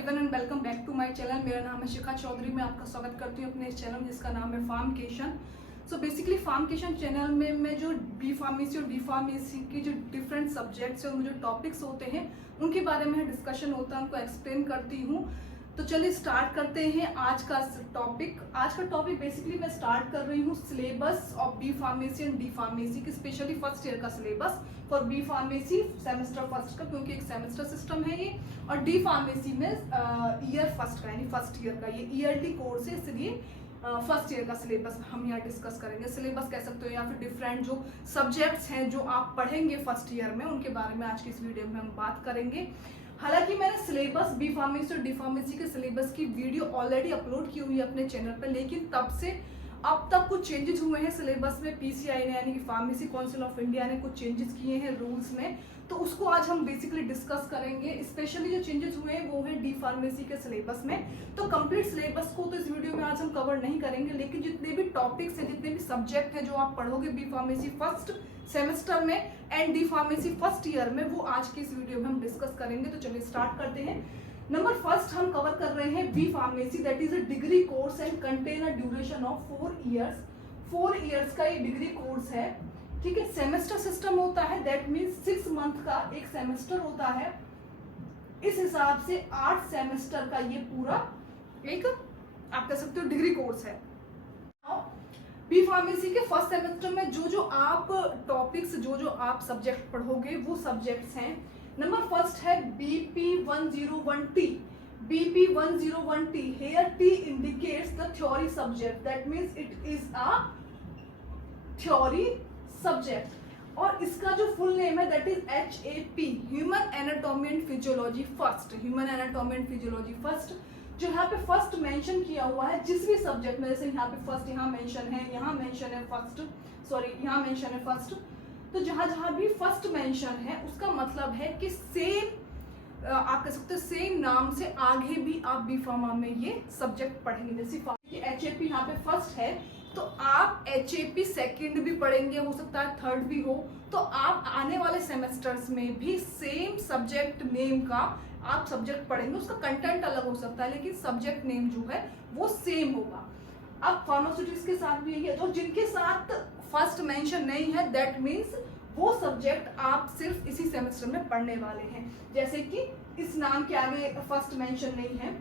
Everyone and welcome back to my channel. मेरा नाम है शिखा चौधरी। मैं आपका स्वागत करती हूँ अपने इस चैनल जिसका नाम है फार्मकेशन। सो बेसिकली फार्मकेशन चैनल में मैं जो बी फार्मेसी और डी फार्मेसी के जो डिफरेंट सब्जेक्ट्स हैं, उनमें जो टॉपिक्स होते हैं उनके बारे में डिस्कशन होता है, उनको एक्सप्लेन करती हूँ। तो चलिए स्टार्ट करते हैं आज का टॉपिक। आज का टॉपिक बेसिकली मैं स्टार्ट कर रही हूँ syllabus of B pharmacy and D pharmacy की, स्पेशली फर्स्ट ईयर का syllabus for B pharmacy semester first का, क्योंकि एक सेमेस्टर सिस्टम है ये, और डी फार्मेसी में ईयर फर्स्ट का यानी फर्स्ट ईयर का ये ईयरली कोर्स है, इसलिए फर्स्ट ईयर का सिलेबस हम यहाँ डिस्कस करेंगे। सिलेबस कह सकते हो या फिर डिफरेंट जो सब्जेक्ट्स हैं जो आप पढ़ेंगे फर्स्ट ईयर में, उनके बारे में आज की इस वीडियो में हम बात करेंगे। हालांकि मैंने सिलेबस बी फार्मेसी और डी फार्मेसी के सिलेबस की वीडियो ऑलरेडी अपलोड की हुई है अपने चैनल पर, लेकिन तब से अब तक कुछ चेंजेस हुए हैं सिलेबस में। पीसीआई ने यानी कि फार्मेसी काउंसिल ऑफ इंडिया ने कुछ चेंजेस किए हैं रूल्स में, तो उसको आज हम बेसिकली डिस्कस करेंगे। स्पेशली जो चेंजेस हुए हैं वो है डी फार्मेसी के सिलेबस में। तो कंप्लीट सिलेबस को तो इस वीडियो में आज हम कवर नहीं करेंगे, लेकिन जितने भी टॉपिक्स हैं, जितने भी सब्जेक्ट हैं जो आप पढ़ोगे बी फार्मेसी फर्स्ट सेमेस्टर में and D pharmacy first year में, वो आज की इस वीडियो में हम डिस्कस करेंगे। तो चलिए स्टार्ट करते हैं। नंबर फर्स्ट हम कवर कर रहे हैं B pharmacy, that is a degree course and contain a duration of 4 years. 4 years का ये डिग्री कोर्स है, ठीक है। सेमेस्टर सिस्टम होता है, दैट मीन्स 6 मंथ का एक सेमेस्टर होता है। इस हिसाब से 8 सेमेस्टर का ये पूरा एक आप कह सकते हो डिग्री कोर्स है। बी फार्मेसी के फर्स्ट सेमेस्टर में जो आप टॉपिक्स जो आप सब्जेक्ट पढ़ोगे वो सब्जेक्ट्स हैं। नंबर फर्स्ट है BP101T। BP101T, here T indicates the theory subject, that means it is a theory subject। और इसका जो फुल नेम है that is HAP, human anatomy and physiology first. Human anatomy and physiology first जो यहाँ पे first mention किया हुआ है जिस भी सब्जेक्ट में, जैसे यहाँ पे फर्स्ट यहाँ मेंशन है, यहाँ मेंशन है फर्स्ट, सॉरी यहाँ मेंशन है फर्स्ट, तो जहां जहां भी फर्स्ट मेंशन है उसका मतलब है कि सेम आप कह सकते हो सेम नाम से आगे भी आप बी फार्मा में ये सब्जेक्ट पढ़ेंगे। जैसे HAP यहाँ पे फर्स्ट है तो आप HAP सेकंड भी पढ़ेंगे, हो सकता है थर्ड भी हो। तो आप आने वाले सेमेस्टर्स में भी सेम सब्जेक्ट नेम का आप सब्जेक्ट पढ़ेंगे। उसका कंटेंट अलग हो सकता है लेकिन सब्जेक्ट नेम जो है वो सेम होगा। अब फार्मास्यूटिक्स के साथ भी यही है। तो जिनके साथ फर्स्ट मेंशन नहीं है दैट मीन्स वो सब्जेक्ट आप सिर्फ इसी सेमेस्टर में पढ़ने वाले हैं। जैसे कि इस नाम के आगे फर्स्ट मेंशन नहीं है,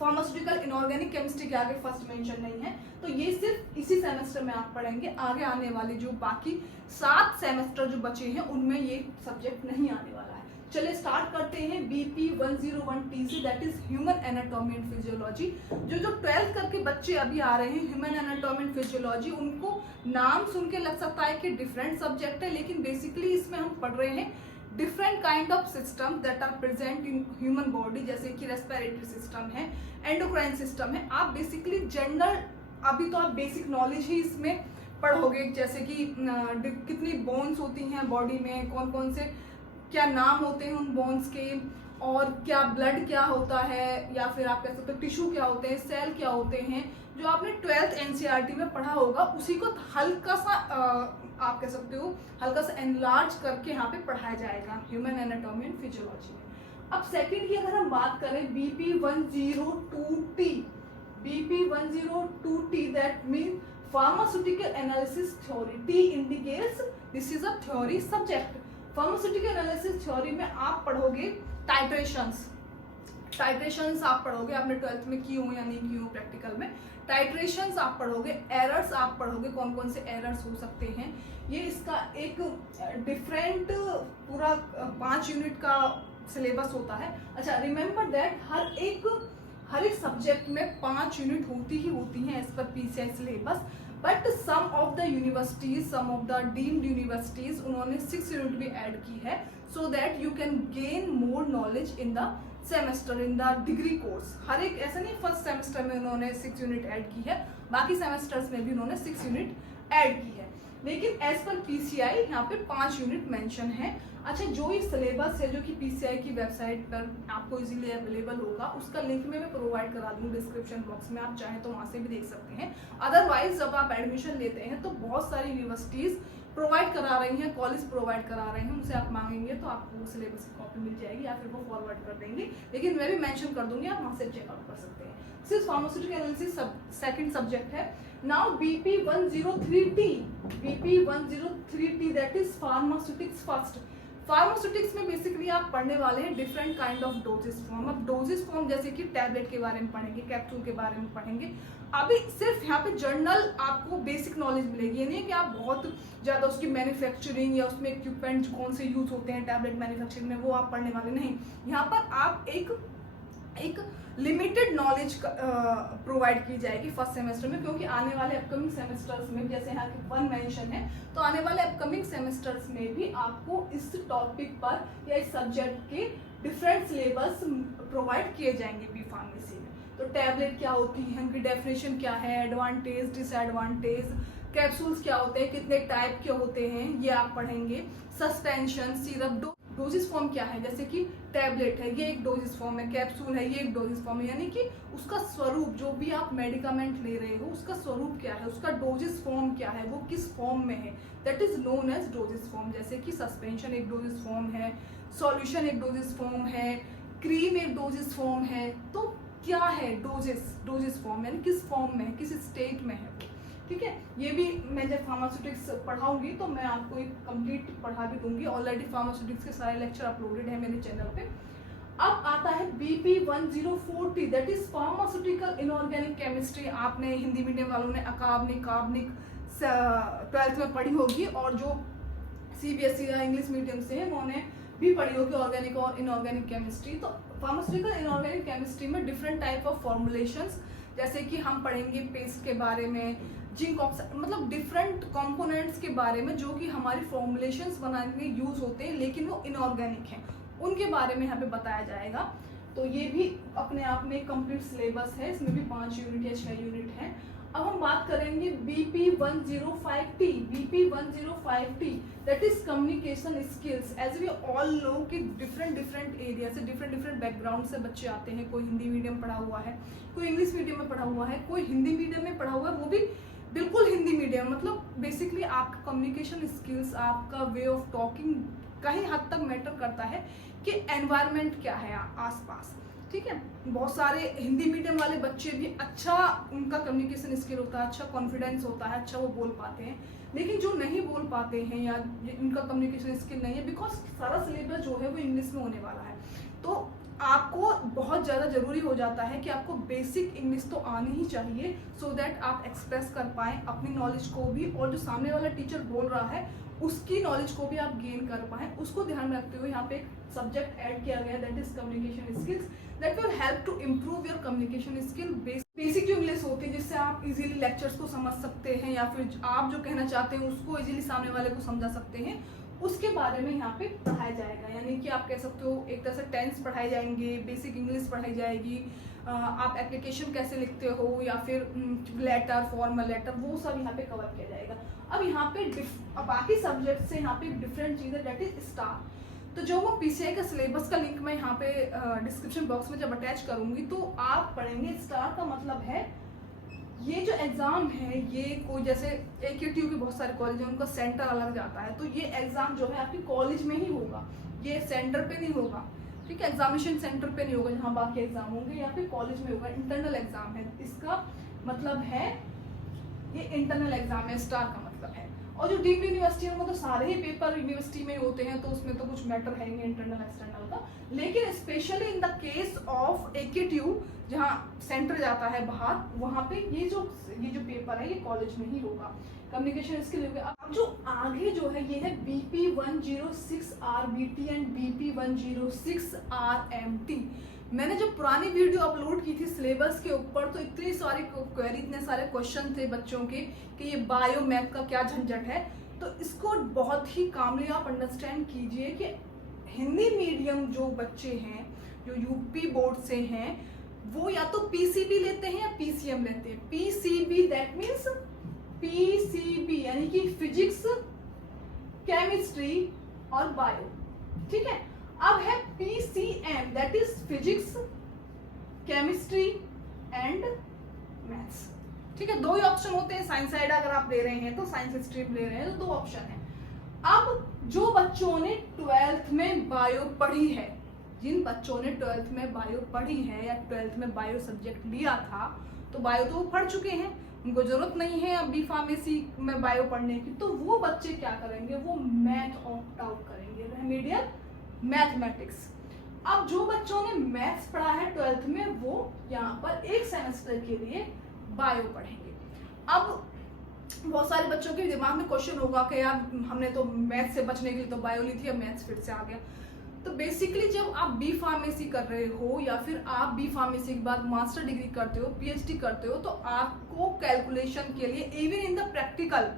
फार्मास्यूटिकल इनऑर्गेनिक केमिस्ट्री के आगे फर्स्ट मेंशन नहीं है, तो ये सिर्फ इसी सेमेस्टर में आप पढ़ेंगे। आगे आने वाले जो बाकी 7 सेमेस्टर जो बचे हैं उनमें ये सब्जेक्ट नहीं आने वाला है। चलिए स्टार्ट करते हैं BP101T से, that is human anatomy and physiology. जो 12th करके बच्चे अभी आ रहे हैं ह्यूमन एनाटॉमी एंड फिजियोलॉजी, उनको नाम सुन के लग सकता है कि डिफरेंट सब्जेक्ट है, लेकिन बेसिकली इसमें हम पढ़ रहे हैं different kind of system that are present in human body, जैसे कि रेस्पिरेटरी सिस्टम है, एंडोक्राइन सिस्टम है। आप बेसिकली जनरल अभी तो आप बेसिक नॉलेज ही इसमें पढ़ोगे, जैसे कि कितनी बोन्स होती हैं बॉडी में, कौन कौन से क्या नाम होते हैं उन बोन्स के, और क्या ब्लड क्या होता है, या फिर आप कह सकते हो टिश्यू क्या होते हैं, सेल क्या होते हैं, जो आपने 12th NCERT में पढ़ा होगा उसी को हल्का सा आप कह सकते हो हल्का सा एनलार्ज करके यहाँ पे पढ़ाया जाएगा ह्यूमन एनाटॉमी एंड फिजियोलॉजी में। अब सेकंड की अगर हम बात करें BP102T, BP102T that mean pharmaceutical analysis theory. T indicates this is a theory subject. Pharmaceutical analysis theory में आप पढ़ोगे टाइट्रेशंस आप पढ़ोगे, आपने 12th में की हो या नहीं की हो प्रैक्टिकल में। टाइट्रेशंस आप पढ़ोगे, एरर्स आप पढ़ोगे, कौन कौन से एरर्स हो सकते हैं। ये इसका एक डिफरेंट पूरा 5 यूनिट का सिलेबस होता है। अच्छा रिमेंबर दैट हर एक सब्जेक्ट में 5 यूनिट होती हैं as per PCI syllabus, but some of the universities, some of the deemed universities उन्होंने 6 यूनिट भी ऐड की है, so that you can gain more knowledge in the semester in the degree course. हर एक ऐसा नहीं फर्स्ट सेमेस्टर में उन्होंने 6 यूनिट ऐड की है, बाकी सेमेस्टर्स में भी उन्होंने 6 यूनिट ऐड की है, लेकिन एज पर PCI यहाँ पे 5 यूनिट मेंशन है। अच्छा जो ये सिलेबस है जो कि PCI की वेबसाइट पर आपको इजीली अवेलेबल होगा, उसका लिंक मैं प्रोवाइड करा दूँ डिस्क्रिप्शन बॉक्स में, आप चाहें तो वहाँ से भी देख सकते हैं। अदरवाइज जब आप एडमिशन लेते हैं तो बहुत सारी यूनिवर्सिटीज़ प्रोवाइड करा रही हैं, कॉलेज प्रोवाइड करा रहे हैं, उनसे आप मांगेंगे तो आपको वो सिलेबस की कॉपी मिल जाएगी या फिर वो फॉरवर्ड कर देंगे, लेकिन मैं भी मेंशन कर दूंगी, आप वहाँ से चेकआउट कर सकते हैं। सिर्फ फार्मास्यूटिकल एनालिसिस सेकंड सब्जेक्ट है। Now BP103T, BP103T that is pharmaceutics first. Pharmaceutics में बेसिकली आप पढ़ने वाले हैं different kind of doses form. अब डोजेस फॉर्म जैसे कि टैबलेट के बारे में पढ़ेंगे, कैप्सूल के बारे में पढ़ेंगे। अभी सिर्फ यहाँ पे जर्नल आपको बेसिक नॉलेज मिलेगी, ये नहीं कि आप बहुत ज़्यादा उसकी मैन्युफैक्चरिंग या उसमें इक्विपमेंट कौन से यूज होते हैं टैबलेट मैन्युफैक्चरिंग में वो आप पढ़ने वाले नहीं। यहाँ पर आप एक लिमिटेड नॉलेज प्रोवाइड की जाएगी फर्स्ट सेमेस्टर में, क्योंकि आने वाले अपकमिंग सेमेस्टर्स में जैसे यहाँ की 1 मेंशन है, तो आने वाले अपकमिंग सेमेस्टर्स में भी आपको इस टॉपिक पर या इस सब्जेक्ट के डिफरेंट सिलेबस प्रोवाइड किए जाएंगे बी फार्मेसी में। तो टैबलेट क्या होती है, उनकी डेफिनेशन क्या है, एडवांटेज डिसएडवांटेज, कैप्सूल्स क्या होते हैं, कितने टाइप के होते हैं, ये आप पढ़ेंगे। सस्पेंशन, सिरप, डोजेस फॉर्म क्या है, जैसे कि टैबलेट है ये एक डोजेस फॉर्म है, कैप्सूल है ये एक डोजेस फॉर्म है, यानी कि उसका स्वरूप, जो भी आप मेडिकामेंट ले रहे हो उसका स्वरूप क्या है, उसका डोजेस फॉर्म क्या है, वो किस फॉर्म में है, that is known as doses form. जैसे कि सस्पेंशन एक डोजेस फॉर्म है, सॉल्यूशन एक डोजेस फॉर्म है, क्रीम एक डोजेस फॉर्म है। तो क्या है डोजेस फॉर्म, यानी किस फॉर्म में है, किस स्टेट में है, ठीक है। ये भी मैं जब फार्मास्यूटिक्स पढ़ाऊंगी तो मैं आपको एक कंप्लीट पढ़ा भी दूंगी। ऑलरेडी फार्मास्यूटिक्स के सारे लेक्चर अपलोडेड है मेरे चैनल पे। अब आता है BP104T that is pharmaceutical inorganic chemistry. आपने हिंदी मीडियम वालों ने अकार्बनिक, कार्बनिक 12th में पढ़ी होगी, और जो CBSE या इंग्लिश मीडियम से है उन्होंने भी पढ़ी होगी ऑर्गेनिक और इनऑर्गेनिक केमिस्ट्री। तो फार्मास्यूटिकल इनऑर्गेनिक केमिस्ट्री में डिफरेंट टाइप ऑफ फॉर्मुलेशंस, जैसे कि हम पढ़ेंगे पेस्ट के बारे में, जिंक ऑक्साइड, मतलब डिफरेंट कंपोनेंट्स के बारे में जो कि हमारी फॉर्मुलेशंस बनाने में यूज होते हैं लेकिन वो इनऑर्गेनिक हैं, उनके बारे में यहाँ पे बताया जाएगा। तो ये भी अपने आप में कंप्लीट सिलेबस है, इसमें भी 5 यूनिट या 6 यूनिट है। अब हम बात करेंगे BP105T that is communication skills. As we all know कि डिफरेंट एरिया से डिफरेंट बैकग्राउंड से बच्चे आते हैं। कोई हिंदी मीडियम पढ़ा हुआ है, कोई इंग्लिश मीडियम में पढ़ा हुआ है, कोई हिंदी मीडियम में पढ़ा हुआ है, वो भी बिल्कुल हिंदी मीडियम। मतलब बेसिकली आपका कम्युनिकेशन स्किल्स, आपका वे ऑफ टॉकिंग कहीं हद तक मैटर करता है कि एनवायरनमेंट क्या है आसपास, ठीक है। बहुत सारे हिंदी मीडियम वाले बच्चे भी अच्छा उनका कम्युनिकेशन स्किल होता है, अच्छा कॉन्फिडेंस होता है, अच्छा वो बोल पाते हैं, लेकिन जो नहीं बोल पाते हैं या उनका कम्युनिकेशन स्किल नहीं है, बिकॉज सारा सिलेबस जो है वो इंग्लिश में होने वाला है, तो आपको बहुत ज़्यादा ज़रूरी हो जाता है कि आपको बेसिक इंग्लिश तो आनी ही चाहिए, सो दैट आप एक्सप्रेस कर पाएँ अपनी नॉलेज को भी, और जो सामने वाला टीचर बोल रहा है उसकी नॉलेज को भी आप गेन कर पाएँ। उसको ध्यान में रखते हुए यहाँ पे एक सब्जेक्ट ऐड किया गया that is communication skills that will help to improve your communication skill. Basic जो इंग्लिश होती है जिससे आप इजीली लेक्चर्स को समझ सकते हैं या फिर आप जो कहना चाहते हैं उसको इजीली सामने वाले को समझा सकते हैं, उसके बारे में यहाँ पे पढ़ाया जाएगा। यानी कि आप कह सकते हो एक तरह से टेंस पढ़ाए जाएंगे, बेसिक इंग्लिश पढ़ाई जाएगी, आप एप्लीकेशन कैसे लिखते हो या फिर लेटर, फॉर्मल लेटर, वो सब यहाँ पे कवर किया जाएगा। अब यहाँ पे बाकी सब्जेक्ट से यहाँ पे डिफरेंट चीज़ है दैट इज स्टार। तो जो वो PCI का सिलेबस का लिंक मैं यहाँ पे डिस्क्रिप्शन बॉक्स में जब अटैच करूँगी तो आप पढ़ेंगे। स्टार का मतलब है ये जो एग्ज़ाम है, ये कोई जैसे AQTU के बहुत सारे कॉलेज हैं उनका सेंटर अलग जाता है, तो ये एग्ज़ाम जो है आपकी कॉलेज में ही होगा, ये सेंटर पे नहीं होगा, ठीक है। एग्जामिनेशन सेंटर पे नहीं होगा जहाँ बाकी एग्जाम होंगे, या फिर कॉलेज में होगा। इंटरनल एग्जाम है, इसका मतलब है ये इंटरनल एग्जाम है, स्टार का मतलब है। और जो डीम्ड यूनिवर्सिटी है उनमें तो सारे ही पेपर यूनिवर्सिटी में होते हैं, तो उसमें तो कुछ मैटर है नहीं इंटरनल एक्सटर्नल का। लेकिन specially in the case of AQTU जहाँ सेंटर जाता है बाहर, वहाँ पे ये जो पेपर है ये कॉलेज में ही होगा, कम्युनिकेशन स्किल होगा। अब जो आगे जो है ये है BP106RBT एंड BP106RMT। मैंने जो पुरानी वीडियो अपलोड की थी सिलेबस के ऊपर, तो इतनी सारी क्वेरी, इतने सारे क्वेश्चन थे बच्चों के कि ये बायो मैथ का क्या झंझट है। तो इसको बहुत ही कामली आप अंडरस्टैंड कीजिए कि हिंदी मीडियम जो बच्चे हैं, जो यूपी बोर्ड से हैं, वो या तो PCB लेते हैं या PCM लेते हैं। PCB दैट मीन्स PCB यानी कि फिजिक्स, केमिस्ट्री और बायो, ठीक है। अब है PCM that is physics, chemistry and maths, ठीक है। दो ही ऑप्शन होते हैं। साइंस साइड अगर आप ले रहे हैं तो साइंस स्ट्रीम ले रहे हैं तो 2 ऑप्शन है। अब जो बच्चों ने 12th में बायो पढ़ी है, जिन बच्चों ने 12th में बायो पढ़ी है या 12th में बायो सब्जेक्ट लिया था, तो बायो तो वो पढ़ चुके हैं, उनको जरूरत नहीं है अब बी फार्मेसी में बायो पढ़ने की, तो वो बच्चे क्या करेंगे, वो मैथ ऑप्ट आउट करेंगे, रेमेडियल मैथमेटिक्स। अब जो बच्चों ने मैथ्स पढ़ा है 12th में, वो यहाँ पर एक सेमेस्टर के लिए बायो पढ़ेंगे। अब बहुत सारे बच्चों के दिमाग में क्वेश्चन होगा कि यार हमने तो मैथ्स से बचने के लिए तो बायो ली थी, अब मैथ्स फिर से आ गया। तो बेसिकली जब आप बी फार्मेसी कर रहे हो या फिर आप बी फार्मेसी के बाद मास्टर डिग्री करते हो, पीएचडी करते हो, तो आपको कैलकुलेशन के लिए इवन इन द प्रैक्टिकल,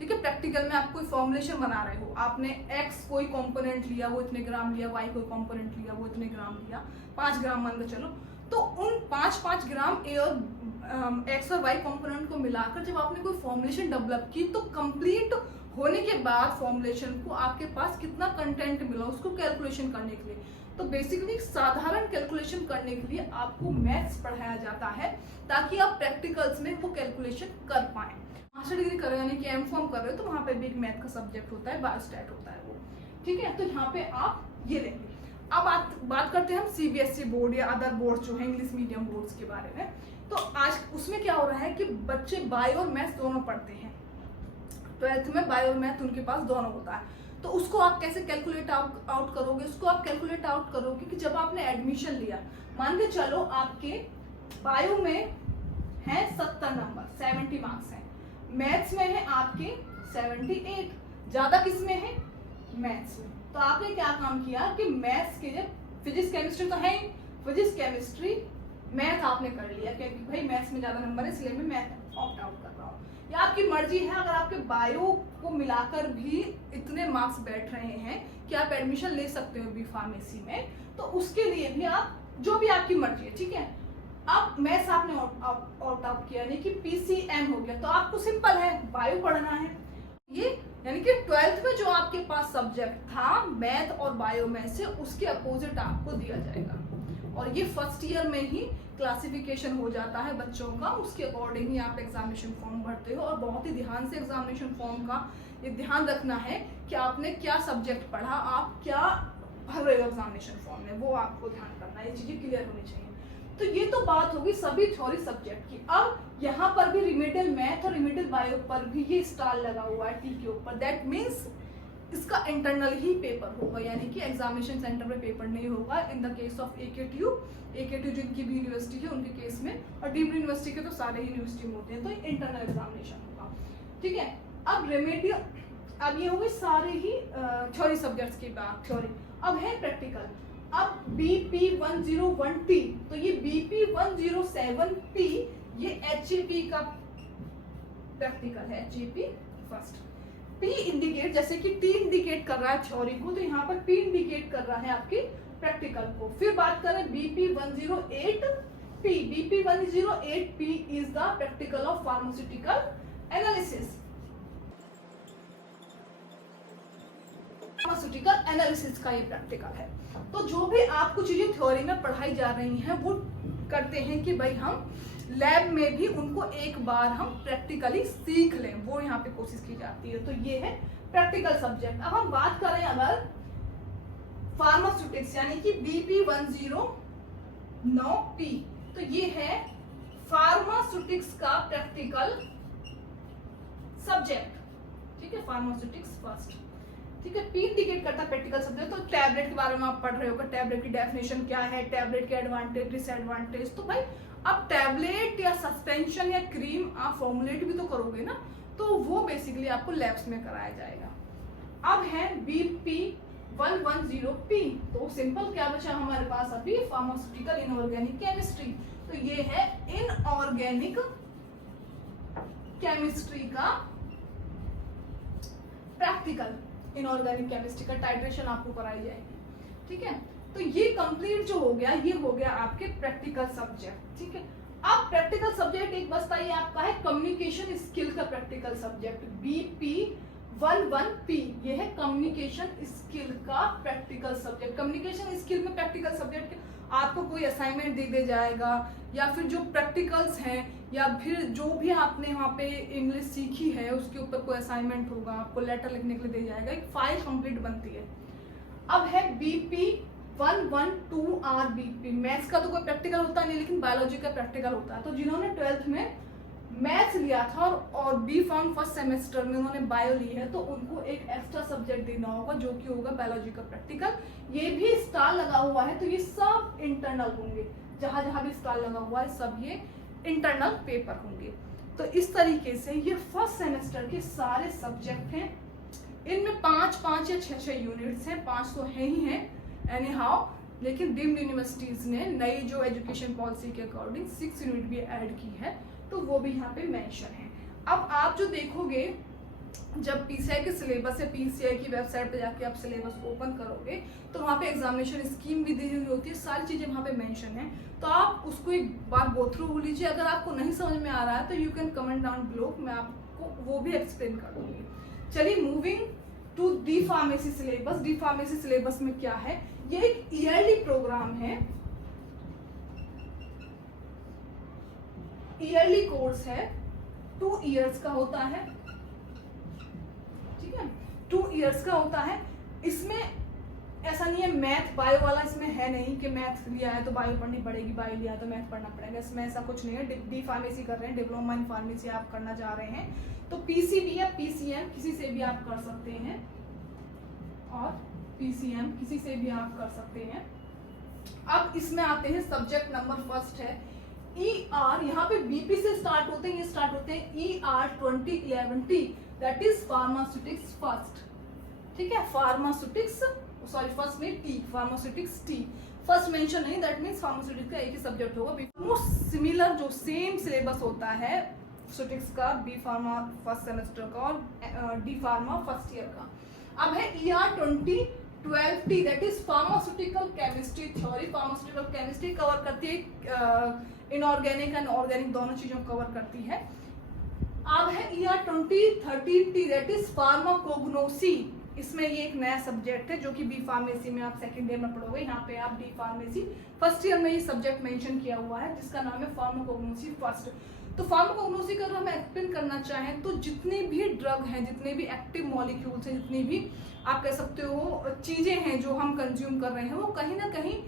ठीक है, प्रैक्टिकल में आप कोई फॉर्मुलेशन बना रहे हो, आपने एक्स कोई कंपोनेंट लिया वो इतने ग्राम लिया, वाई कोई कंपोनेंट लिया वो इतने ग्राम लिया, 5 ग्राम मान लो चलो, तो उन 5 ग्राम ए और एक्स और वाई कंपोनेंट को मिलाकर जब आपने कोई फॉर्मुलेशन डेवलप की, तो कंप्लीट होने के बाद फॉर्मुलेशन को आपके पास कितना कंटेंट मिला उसको कैलकुलेशन करने के लिए, तो बेसिकली साधारण कैलकुलेशन करने के लिए आपको मैथ्स पढ़ाया जाता है ताकि आप प्रैक्टिकल्स में वो कैलकुलेशन कर पाए। मास्टर डिग्री कर रहे हो यानी कि एम.फॉर्म कर रहे हो, तो वहाँ पे भी एक मैथ का सब्जेक्ट होता है, बायोस्टैट होता है वो, ठीक है, तो यहाँ पे आप ये लेंगे। अब बात करते हैं हम सीबीएसई बोर्ड या अदर बोर्ड जो है इंग्लिश मीडियम बोर्ड्स के बारे में। तो आज उसमें क्या हो रहा है कि बच्चे बायो और मैथ्स दोनों पढ़ते हैं, 12th में बायो और मैथ उनके पास दोनों होता है, तो उसको आप कैसे कैलकुलेट आउट करोगे, उसको आप कैलकुलेट आउट करोगे कि जब आपने एडमिशन लिया, मान के चलो आपके बायो में है 70 नंबर, 70 मार्क्स हैं, मैथ्स में है आपके 78, ज्यादा किस में है, मैथ्स में, तो आपने क्या काम किया कि मैथ्स के लिए, फिजिक्स केमिस्ट्री तो है ही, फिजिक्स केमिस्ट्री मैथ आपने कर लिया क्योंकि भाई मैथ्स में ज्यादा नंबर है इसलिए मैं मैथ ऑप्ट आउट कर रहा हूँ, या आपकी मर्जी है, अगर आपके बायो को मिलाकर भी इतने मार्क्स बैठ रहे हैं कि आप एडमिशन ले सकते हो बी फार्मेसी में, तो उसके लिए भी आप, जो भी आपकी मर्जी है, ठीक है। अब मैथ्स आपने ऑप्ट आउट किया यानी कि पीसीएम हो गया, तो आपको सिंपल है बायो पढ़ना है, ये यानी कि 12th में जो आपके पास सब्जेक्ट था मैथ और बायो में से उसके अपोजिट आपको दिया जाएगा, और ये फर्स्ट ईयर में ही क्लासिफिकेशन हो जाता है बच्चों का, उसके अकॉर्डिंग ही आप एग्जामिनेशन फॉर्म भरते हो, और बहुत ही ध्यान से एग्जामिनेशन फॉर्म का ये ध्यान रखना है कि आपने क्या सब्जेक्ट पढ़ा, आप क्या भर रहे हो एग्जामिनेशन फॉर्म में, वो आपको ध्यान करना है, ये चीजें क्लियर होनी चाहिए। तो ये तो बात होगी सभी थ्योरी सब्जेक्ट की। अब यहाँ पर भी रिमेडियल मैथ और रिमेडियल बायो पर भी ये स्टार लगा हुआ है टी के ऊपर, दैट मीन्स इसका इंटरनल ही पेपर होगा, यानी कि एग्जामिनेशन सेंटर में पेपर नहीं होगा in the case of AKTU जिनकी भी यूनिवर्सिटी है उनके केस में, और डीम्ड यूनिवर्सिटी के तो सारे ही यूनिवर्सिटी में होते हैं, तो इंटरनल एग्जामिनेशन होगा, ठीक है। अब रेमेडियल, अब ये हो गई सारे ही थ्योरी सब्जेक्ट्स की बात, थ्योरी। अब है प्रैक्टिकल, अब BP101T, तो ये BP107P ये HAP का प्रैक्टिकल है, HAP फर्स्ट। P इंडिकेट, जैसे कि T इंडिकेट कर रहा है थ्योरी को, तो यहाँ पर P इंडिकेट कर रहा है आपके प्रैक्टिकल को। फिर बात करें BP108P, BP108P is the practical of pharmaceutical analysis, pharmaceutical analysis का ये प्रैक्टिकल है। तो जो भी आपको चीजें थ्योरी में पढ़ाई जा रही हैं वो करते हैं कि भाई हम लैब में भी उनको एक बार हम प्रैक्टिकली सीख लें, वो यहाँ पे कोशिश की जाती है, तो ये है प्रैक्टिकल सब्जेक्ट। अब हम बात करें अगर फार्मास्यूटिक्स यानी कि BP109P, तो ये है फार्मास्यूटिक्स का प्रैक्टिकल सब्जेक्ट, ठीक है, फार्मास्यूटिक्स फर्स्ट, ठीक है। P इंडिकेट करता है प्रैक्टिकल सब्जेक्ट, तो टैबलेट के बारे में आप पढ़ रहे हो, टैबलेट की डेफिनेशन क्या है, टैबलेट के एडवांटेज डिसएडवांटेज, तो भाई अब टैबलेट या सस्पेंशन या क्रीम आप फॉर्मुलेट भी तो करोगे ना, तो वो बेसिकली आपको लैब्स में कराया जाएगा। अब है BP110P, तो सिंपल क्या बचा हमारे पास अभी, फार्मास्यूटिकल इनऑर्गेनिक केमिस्ट्री, तो ये है इनऑर्गेनिक केमिस्ट्री का प्रैक्टिकल, इनऑर्गेनिक केमिस्ट्री का टाइट्रेशन आपको कराई जाएगी, ठीक है। तो ये कंप्लीट जो हो गया, ये हो गया आपके प्रैक्टिकल सब्जेक्ट, ठीक है। अब प्रैक्टिकल सब्जेक्ट एक बचता ये आपका है कम्युनिकेशन स्किल का प्रैक्टिकल सब्जेक्ट, BP11P, ये है कम्युनिकेशन स्किल का प्रैक्टिकल सब्जेक्ट। कम्युनिकेशन स्किल में प्रैक्टिकल सब्जेक्ट आपको कोई असाइनमेंट दे दिया जाएगा, या फिर जो प्रैक्टिकल्स हैं, या फिर जो भी आपने वहाँ पे इंग्लिश सीखी है उसके ऊपर कोई असाइनमेंट होगा, आपको लेटर लिखने के लिए दिया जाएगा, एक फाइल कंप्लीट बनती है। अब है BP 112 RBP। मैथ्स का तो कोई प्रैक्टिकल होता नहीं, लेकिन बायोलॉजी का प्रैक्टिकल होता है। तो जिन्होंने 12th में मैथ्स लिया था और बी फार्म फर्स्ट सेमेस्टर में उन्होंने बायो ली है, तो उनको एक एक्स्ट्रा सब्जेक्ट देना होगा जो कि होगा बायोलॉजी का प्रैक्टिकल। ये भी स्टार लगा हुआ है, तो ये सब इंटरनल होंगे, जहां जहां भी स्टार लगा हुआ है सब ये इंटरनल पेपर होंगे। तो इस तरीके से ये फर्स्ट सेमेस्टर के सारे सब्जेक्ट हैं। इनमें 5 या 6 यूनिट्स हैं, 5 तो है ही हैं एनी हाउ, लेकिन डीम्ड यूनिवर्सिटीज ने नई जो एजुकेशन पॉलिसी के अकॉर्डिंग 6 यूनिट भी ऐड की है, तो वो भी यहाँ पे मेंशन है। अब आप जो देखोगे जब पीसीआई के सिलेबस है, पीसीआई की वेबसाइट पे जाके आप सिलेबस ओपन करोगे तो वहाँ पे एग्जामिनेशन स्कीम भी दी हुई होती है, सारी चीजें वहाँ पे मेंशन है, तो आप उसको एक बार गो थ्रू हो लीजिए। अगर आपको नहीं समझ में आ रहा है तो you can comment down below, मैं आपको वो भी एक्सप्लेन कर दूंगी। चलिए moving to D pharmacy syllabus. D pharmacy syllabus में क्या है, ये एक ईयरली प्रोग्राम है, ईयरली कोर्स है, 2 इयर्स का होता है, ठीक है, 2 इयर्स का होता है। इसमें ऐसा नहीं है मैथ बायो वाला, इसमें है नहीं कि मैथ लिया है तो बायो पढ़नी पड़ेगी, बायो लिया है तो मैथ पढ़ना पड़ेगा, इसमें ऐसा कुछ नहीं है। डी फार्मेसी कर रहे हैं, डिप्लोमा इन फार्मेसी आप करना चाह रहे हैं, तो पीसीबी या पीसीएम किसी से भी आप कर सकते हैं, और पीसीएम किसी से भी आप कर सकते हैं। अब इसमें आते हैं सब्जेक्ट नंबर फर्स्ट है ER, यहाँ पे BP से स्टार्ट होते हैं, ये स्टार्ट होते हैं ER 2011T, that is pharmaceutics first, ठीक है, फार्मास्यूटिक्स सॉरी फर्स्ट में T, pharmaceutics T, first mention नहीं, दैट मींस फार्मास्यूटिक्स का एक ही सब्जेक्ट होगा। मोस्ट सिमिलर जो सेम सिलेबस होता है फार्मास्यूटिक्स का, बी फार्मा फर्स्ट सेमेस्टर का और डी फार्मा फर्स्ट ईयर का। अब है ER 2012T, that is pharmaceutical chemistry theory. Pharmaceutical chemistry cover करती है इनऑर्गेनिक एंड ऑर्गेनिक दोनों चीजों को कवर करती है। अब है ER 2013T, that is pharmacognosy. इसमें ये एक नया सब्जेक्ट है जो कि बी फार्मेसी में आप सेकंड ईयर में पढ़ोगे, यहाँ पे आप डी फार्मेसी फर्स्ट ईयर में ये सब्जेक्ट मेंशन किया हुआ है जिसका नाम है फार्माकोग्नोसी फर्स्ट। तो फार्माकोग्नोसी का अगर हम एक्सप्लेन करना चाहें तो जितने भी ड्रग हैं, जितने भी एक्टिव मॉलिक्यूल्स हैं, जितनी भी आप कह सकते हो चीजें हैं जो हम कंज्यूम कर रहे हैं, वो कहीं ना कहीं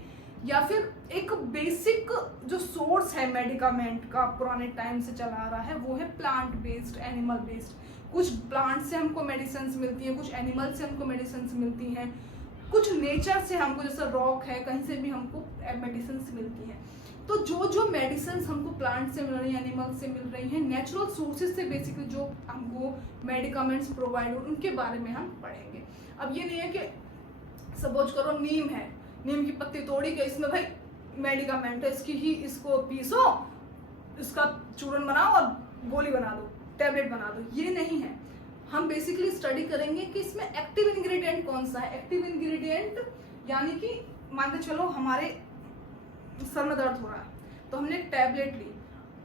या फिर एक बेसिक जो सोर्स है मेडिकामेंट का पुराने टाइम से चला आ रहा है, वो है प्लांट बेस्ड, एनिमल बेस्ड। कुछ प्लांट से हमको मेडिसिन मिलती हैं, कुछ एनिमल से हमको मेडिसिन मिलती हैं, कुछ नेचर से हमको, जैसे रॉक है, कहीं से भी हमको मेडिसिन मिलती हैं। तो जो जो मेडिसिन हमको प्लांट से मिल रही है, एनिमल से मिल रही हैं, नेचुरल सोर्सेज से बेसिकली जो हमको मेडिकामेंट्स प्रोवाइड हो, उनके बारे में हम पढ़ेंगे। अब ये नहीं है कि सपोज करो नीम है, नीम की पत्ती तोड़ी के इसमें भाई मेडिकामेंट है, इसको पीसो, इसका चूर्ण बनाओ और गोली बना दो, टैबलेट बना दो, ये नहीं है। हम बेसिकली स्टडी करेंगे कि इसमें एक्टिव इंग्रेडिएंट कौन सा है। एक्टिव इंग्रेडिएंट यानी कि मान के चलो हमारे सर में दर्द हो रहा है तो हमने एक टैबलेट ली,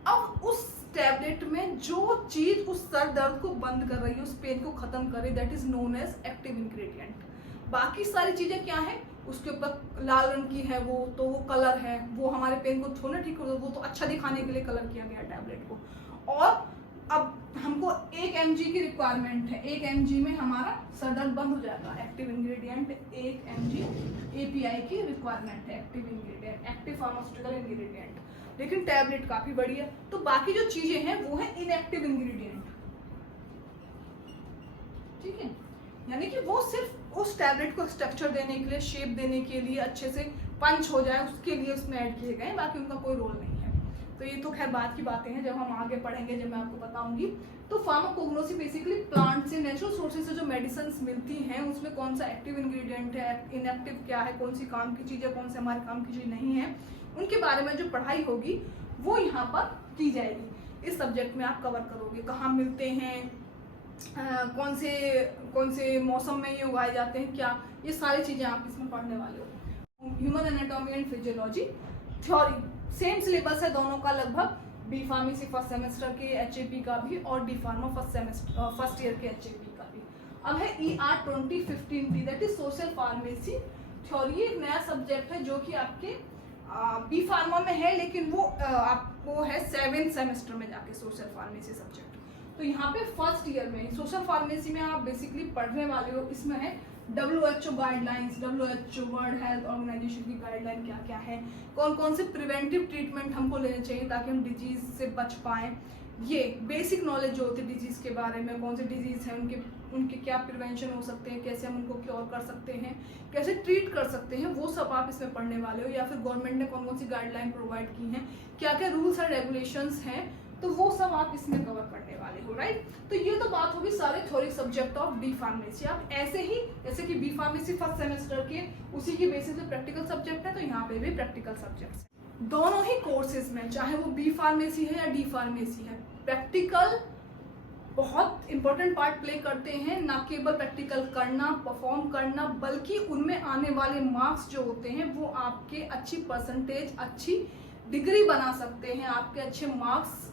अब उस टैबलेट में जो चीज उस सर दर्द को बंद कर रही है, उस पेन को खत्म कर रही है, that is known as active ingredient. बाकी सारी चीजें क्या है, उसके ऊपर लाल रंग की है वो, तो वो कलर है, वो हमारे पेन को थोड़ा ठीक कर दो, वो तो अच्छा दिखाने के लिए कलर किया गया टैबलेट को। और अब हमको 1 mg की रिक्वायरमेंट है, 1 mg में हमारा सर दर्द बंद हो जाएगा। एक्टिव इंग्रेडिएंट 1 mg API की रिक्वायरमेंट है, active ingredient, active pharmaceutical ingredient. लेकिन टैबलेट काफी बड़ी है, तो बाकी जो चीजें हैं वो है इनएक्टिव इंग्रेडिएंट, ठीक है, यानी कि वो सिर्फ उस टैबलेट को स्ट्रक्चर देने के लिए, शेप देने के लिए, अच्छे से पंच हो जाए उसके लिए उसमें ऐड किए गए, बाकी उनका कोई रोल नहीं है। तो ये तो खैर बात की बातें हैं, जब हम आगे पढ़ेंगे जब मैं आपको बताऊंगी। तो फार्माकोग्नोसी बेसिकली प्लांट से, नेचुरल सोर्सेज से जो मेडिसिन मिलती हैं उसमें कौन सा एक्टिव इंग्रेडिएंट है, इनएक्टिव क्या है, कौन सी काम की चीज़ है, कौन से हमारे काम की चीज़ नहीं है, उनके बारे में जो पढ़ाई होगी वो यहाँ पर की जाएगी। इस सब्जेक्ट में आप कवर करोगे, कहाँ मिलते हैं, कौन से मौसम में ये उगाए जाते हैं, क्या, ये सारी चीज़ें आप इसमें पढ़ने वाले हो। Human anatomy and physiology theory, same syllabus है दोनों का लगभग, बी फार्मेसी फर्स्ट सेमेस्टर के HAP का भी और डी फार्मा फर्स्ट ईयर के HAP का भी। अब है ER 2015T, that is social pharmacy theory. एक नया सब्जेक्ट है जो कि आपके बी फार्मा में है, लेकिन वो आपको है 7th सेमेस्टर में जाके सोशल फार्मेसी सब्जेक्ट। तो यहाँ पे फर्स्ट ईयर में सोशल फार्मेसी में आप बेसिकली पढ़ने वाले हो, इसमें है WHO guidelines, WHO world health organisation की गाइडलाइन क्या क्या है, कौन कौन से प्रिवेंटिव ट्रीटमेंट हमको लेने चाहिए ताकि हम डिजीज से बच पाएँ। ये बेसिक नॉलेज जो होती है डिजीज़ के बारे में, कौन से डिजीज़ हैं, उनके क्या प्रिवेंशन हो सकते हैं, कैसे हम उनको क्योर कर सकते हैं, कैसे ट्रीट कर सकते हैं, वो सब आप इसमें पढ़ने वाले हो। या फिर गवर्नमेंट ने कौन कौन सी गाइडलाइन प्रोवाइड की हैं, क्या क्या रूल्स एंड रेगुलेशंस हैं, तो वो सब आप इसमें कवर करने वाले हो, राइट। तो ये तो बात होगी सारे theory subject of B pharmacy. आप ऐसे ही जैसे कि बी फार्मेसी फर्स्ट सेमेस्टर के उसी की बेसिस पे प्रैक्टिकल सब्जेक्ट है, तो यहाँ पे भी प्रैक्टिकल सब्जेक्ट्स है। दोनों ही कोर्सेज में, चाहे वो बी फार्मेसी है या डी फार्मेसी है, प्रैक्टिकल बहुत इंपॉर्टेंट पार्ट प्ले करते हैं। ना केवल प्रैक्टिकल करना, परफॉर्म करना, बल्कि उनमें आने वाले मार्क्स जो होते हैं वो आपके अच्छी परसेंटेज, अच्छी डिग्री बना सकते हैं, आपके अच्छे मार्क्स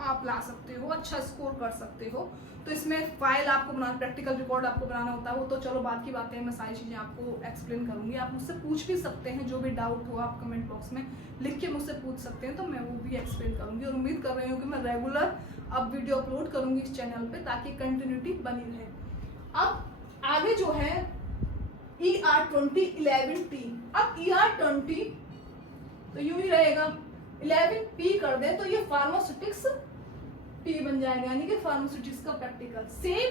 आप ला सकते हो, अच्छा स्कोर कर सकते हो। तो इसमें फाइल आपको बनाना, प्रैक्टिकल रिकॉर्ड आपको बनाना होता है, वो तो चलो बात की बातें, मैं सारी चीज़ें आपको एक्सप्लेन करूंगी। आप मुझसे पूछ भी सकते हैं, जो भी डाउट हो आप कमेंट बॉक्स में लिख के मुझसे पूछ सकते हैं, तो मैं वो भी एक्सप्लेन करूंगी। और उम्मीद कर रही हूँ कि मैं रेगुलर अब वीडियो अपलोड करूंगी इस चैनल पे, ताकि कंटिन्यूटी बनी रहे। अब आगे जो है ER20 11T। अब ER20 तो यूं ही रहेगा, 11P कर दे तो ये फार्मास्यूटिक्स P बन जाएगा, यानी कि फार्मास्यूटिक्स का प्रैक्टिकल। सेम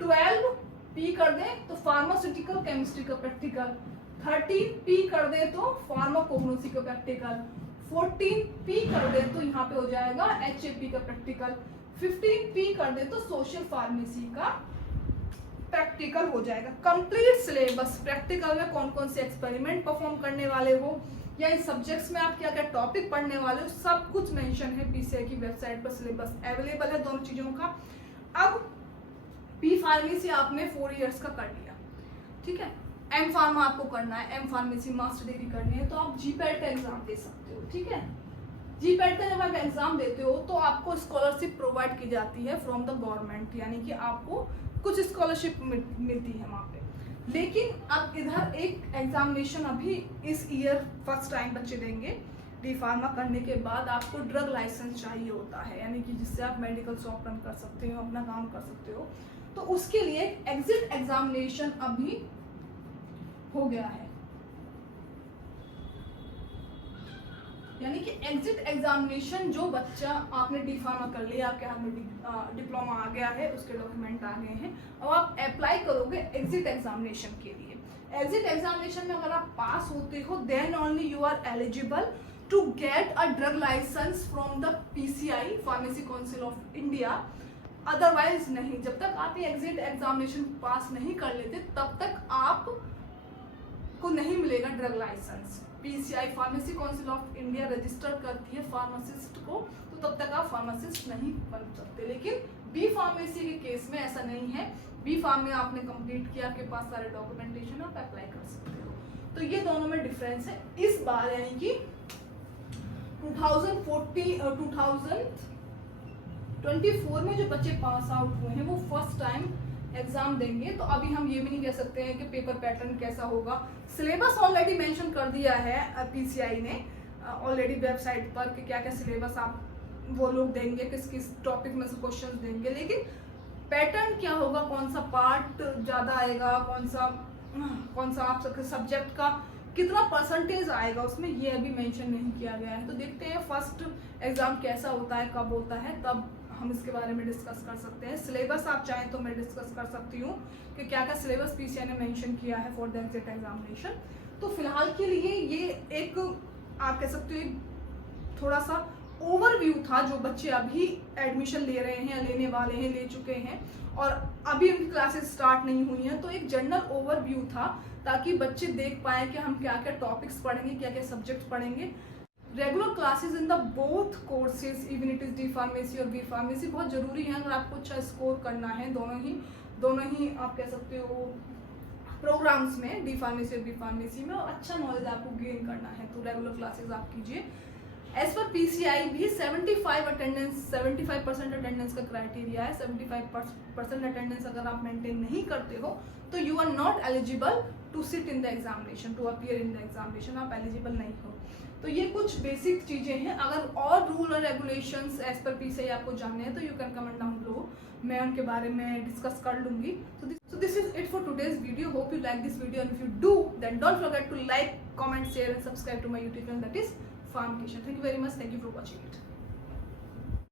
12P कर दे तो फार्मास्यूटिकल केमिस्ट्री का प्रैक्टिकल, 13P कर दे तो फार्माकोग्नोसी का प्रैक्टिकल, 14P कर दे तो यहाँ पे हो जाएगा HAP का प्रैक्टिकल, 15P कर दे तो सोशल फार्मेसी का प्रैक्टिकल हो जाएगा। कंप्लीट सिलेबस, प्रैक्टिकल में कौन कौन से एक्सपेरिमेंट परफॉर्म करने वाले हो, या इन सब्जेक्ट्स में आप क्या क्या टॉपिक पढ़ने वाले हो, सब कुछ मेंशन है PCI की वेबसाइट पर। सिलेबस अवेलेबल है दोनों चीज़ों का। अब बी फार्मेसी आपने 4 इयर्स का कर लिया, ठीक है। एम फार्मा आपको करना है, एम फार्मेसी मास्टर डिग्री करनी है, तो आप GPAT का एग्जाम दे सकते हो, ठीक है। GPAT का जब आप एग्जाम देते हो तो आपको स्कॉलरशिप प्रोवाइड की जाती है फ्रॉम द गवर्नमेंट, यानी कि आपको कुछ स्कॉलरशिप मिलती है वहाँ पे। लेकिन अब इधर एक एग्जामिनेशन अभी इस ईयर फर्स्ट टाइम बच्चे देंगे। डी फार्मा करने के बाद आपको ड्रग लाइसेंस चाहिए होता है, यानी कि जिससे आप मेडिकल शॉप रन कर सकते हो, अपना काम कर सकते हो। तो उसके लिए एग्जिट एग्जामिनेशन अभी हो गया है, यानी कि एग्जिट एग्जामिनेशन जो बच्चा आपने डी फार्मा कर लिया, आपके हाथ में डिप्लोमा आ गया है, उसके डॉक्यूमेंट आ गए हैं, और आप अप्लाई करोगे एग्जिट एग्जामिनेशन के लिए। एग्जिट एग्जामिनेशन में अगर आप पास होते हो then only you are eligible to get a drug licence from the PCI pharmacy council of India. Otherwise नहीं, जब तक आप ये एग्जिट एग्जामिनेशन पास नहीं कर लेते तब तक आप को नहीं मिलेगा drug licence. PCI pharmacy council of India register करती है फार्मासिस्ट को, तो तब तक आप फार्मासिस्ट नहीं बन सकते। लेकिन बी फार्मेसी के केस में ऐसा नहीं है। बी फार्म में आपने कंप्लीट किया, आपके पास सारे डॉक्यूमेंटेशन, आप अप्लाई कर सकते हो। तो ये दोनों में डिफरेंस है। इस बार यानी कि 2024 में जो बच्चे पास आउट हुए हैं वो फर्स्ट टाइम एग्जाम देंगे। तो अभी हम ये भी नहीं कह सकते हैं कि पेपर पैटर्न कैसा होगा। सिलेबस ऑलरेडी मेंशन कर दिया है PCI ने ऑलरेडी वेबसाइट पर कि क्या क्या सिलेबस आप वो लोग देंगे, किस किस टॉपिक में से क्वेश्चन देंगे। लेकिन पैटर्न क्या होगा, कौन सा पार्ट ज़्यादा आएगा, कौन सा आप सब्जेक्ट का कितना परसेंटेज आएगा उसमें, ये अभी मेंशन नहीं किया गया है। तो देखते हैं फर्स्ट एग्जाम कैसा होता है, कब होता है, तब हम इसके बारे में डिस्कस कर सकते हैं। सिलेबस आप चाहें तो मैं डिस्कस कर सकती हूँ कि क्या क्या सिलेबस PCI ने मेंशन किया है फॉर द एग्जिट एग्जामिनेशन। तो फिलहाल के लिए ये एक आप कह सकते हो थोड़ा सा ओवरव्यू था, जो बच्चे अभी एडमिशन ले रहे हैं, लेने वाले हैं, ले चुके हैं और अभी उनकी क्लासेस स्टार्ट नहीं हुई हैं। तो एक जनरल ओवरव्यू था ताकि बच्चे देख पाए कि हम क्या क्या टॉपिक्स पढ़ेंगे, क्या क्या सब्जेक्ट्स पढ़ेंगे। Regular classes in the both courses even it is D pharmacy और बी फार्मेसी बहुत ज़रूरी है अगर आपको अच्छा स्कोर करना है। दोनों ही आप कह सकते हो प्रोग्राम्स में, डी फार्मेसी और बी फार्मेसी में, और अच्छा नॉलेज आपको गेन करना है तो रेगुलर क्लासेस आप कीजिए। एज पर PCI भी 75% अटेंडेंस का क्राइटेरिया है। 75% अटेंडेंस अगर आप मेंटेन नहीं करते हो तो you are not eligible to sit in the examination, to appear in the examination, आप एलिजिबल नहीं हो। तो ये कुछ बेसिक चीज़ें हैं। अगर और रूल और रेगुलेशंस एज पर पी से आपको जानने हैं तो you can comment down below, मैं उनके बारे में डिस्कस कर लूँगी। So this is it for today's video. Hope you like this video, and if you do, then don't forget to like, comment, share and subscribe to my YouTube channel, that is Farmcation. Thank you very much. Thank you for watching it.